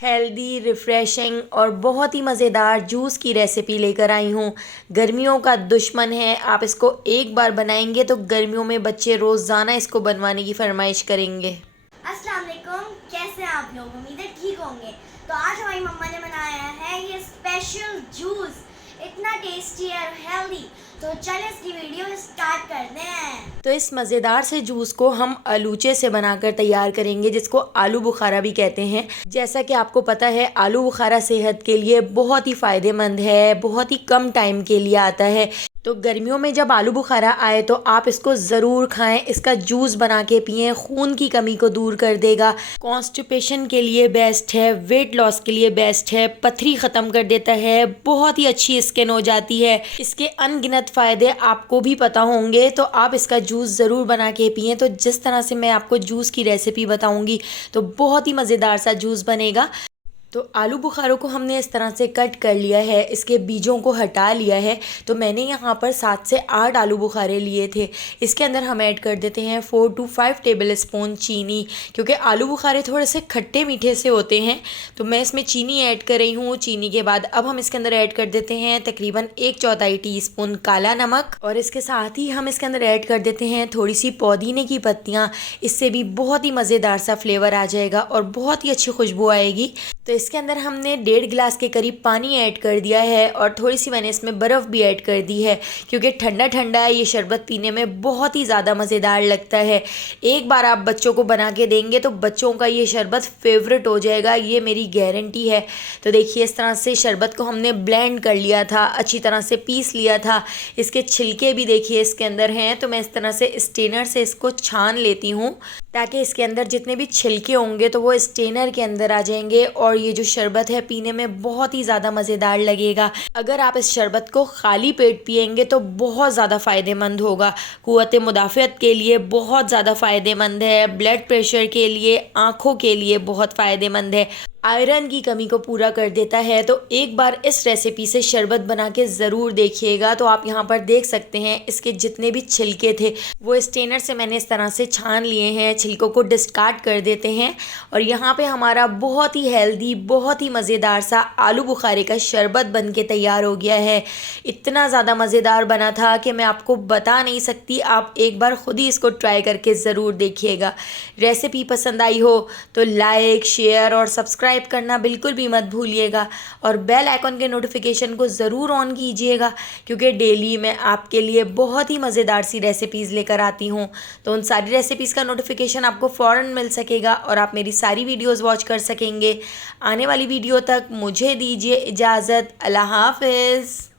Healthy, refreshing और बहुत ही मज़ेदार जूस की रेसिपी लेकर आई हूँ। गर्मियों का दुश्मन है, आप इसको एक बार बनाएंगे तो गर्मियों में बच्चे रोज़ाना इसको बनवाने की फरमाइश करेंगे। अस्सलाम वालेकुम, कैसे हैं आप लोग? उम्मीद है ठीक होंगे। तो आज हमारी मम्मा ने बनाया है ये स्पेशल जूस, इतना टेस्टी और हेल्दी। तो चलिए इसकी वीडियो स्टार्ट करते हैं। तो इस मज़ेदार से जूस को हम आलूचे से बनाकर तैयार करेंगे, जिसको आलू बुखारा भी कहते हैं। जैसा कि आपको पता है, आलू बुखारा सेहत के लिए बहुत ही फ़ायदेमंद है, बहुत ही कम टाइम के लिए आता है। तो गर्मियों में जब आलू बुखारा आए तो आप इसको ज़रूर खाएं। इसका जूस बना के पिएं, खून की कमी को दूर कर देगा, कॉन्स्टिपेशन के लिए बेस्ट है, वेट लॉस के लिए बेस्ट है, पथरी ख़त्म कर देता है, बहुत ही अच्छी स्किन हो जाती है। इसके अनगिनत फ़ायदे आपको भी पता होंगे, तो आप इसका जूस ज़रूर बना के पिएं। तो जिस तरह से मैं आपको जूस की रेसिपी बताऊंगी तो बहुत ही मज़ेदार सा जूस बनेगा। तो आलू बुखारों को हमने इस तरह से कट कर लिया है, इसके बीजों को हटा लिया है। तो मैंने यहाँ पर 7 से 8 आलू बुखारे लिए थे। इसके अंदर हम ऐड कर देते हैं 4 to 5 टेबल स्पून चीनी, क्योंकि आलू बुखारे थोड़े से खट्टे मीठे से होते हैं। तो मैं इसमें चीनी ऐड कर रही हूँ। चीनी के बाद अब हम इसके अंदर ऐड कर देते हैं तकरीबन 1/4 टीस्पून काला नमक, और इसके साथ ही हम इसके अंदर ऐड कर देते हैं थोड़ी सी पुदीने की पत्तियाँ। इससे भी बहुत ही मज़ेदार सा फ्लेवर आ जाएगा और बहुत ही अच्छी खुशबू आएगी। तो इसके अंदर हमने 1.5 गिलास के करीब पानी ऐड कर दिया है, और थोड़ी सी मैंने इसमें बर्फ़ भी ऐड कर दी है, क्योंकि ठंडा ठंडा ये शरबत पीने में बहुत ही ज़्यादा मज़ेदार लगता है। एक बार आप बच्चों को बना के देंगे तो बच्चों का ये शरबत फेवरेट हो जाएगा, ये मेरी गारंटी है। तो देखिए, इस तरह से शरबत को हमने ब्लेंड कर लिया था, अच्छी तरह से पीस लिया था। इसके छिलके भी देखिए इसके अंदर हैं, तो मैं इस तरह से स्टेनर से इसको छान लेती हूँ, ताकि इसके अंदर जितने भी छिलके होंगे तो वो स्टेनर के अंदर आ जाएंगे, और ये जो शरबत है पीने में बहुत ही ज़्यादा मज़ेदार लगेगा। अगर आप इस शरबत को खाली पेट पिएंगे तो बहुत ज़्यादा फ़ायदेमंद होगा। क़ुव्वत मुदाफ़अत के लिए बहुत ज़्यादा फ़ायदेमंद है, ब्लड प्रेशर के लिए, आँखों के लिए बहुत फ़ायदेमंद है, आयरन की कमी को पूरा कर देता है। तो एक बार इस रेसिपी से शरबत बना के ज़रूर देखिएगा। तो आप यहाँ पर देख सकते हैं, इसके जितने भी छिलके थे वो स्टेनर से मैंने इस तरह से छान लिए हैं। छिलकों को डिस्कार्ड कर देते हैं, और यहाँ पे हमारा बहुत ही हेल्दी, बहुत ही मज़ेदार सा आलू बुखारे का शरबत बन के तैयार हो गया है। इतना ज़्यादा मज़ेदार बना था कि मैं आपको बता नहीं सकती। आप एक बार ख़ुद ही इसको ट्राई करके ज़रूर देखिएगा। रेसिपी पसंद आई हो तो लाइक, शेयर और सब्सक्राइब करना बिल्कुल भी मत भूलिएगा, और बेल आइकन के नोटिफिकेशन को ज़रूर ऑन कीजिएगा, क्योंकि डेली मैं आपके लिए बहुत ही मज़ेदार सी रेसिपीज़ लेकर आती हूँ। तो उन सारी रेसिपीज़ का नोटिफिकेशन आपको फ़ौरन मिल सकेगा, और आप मेरी सारी वीडियोज़ वॉच कर सकेंगे। आने वाली वीडियो तक मुझे दीजिए इजाज़त। अल्लाह हाफ़िज़।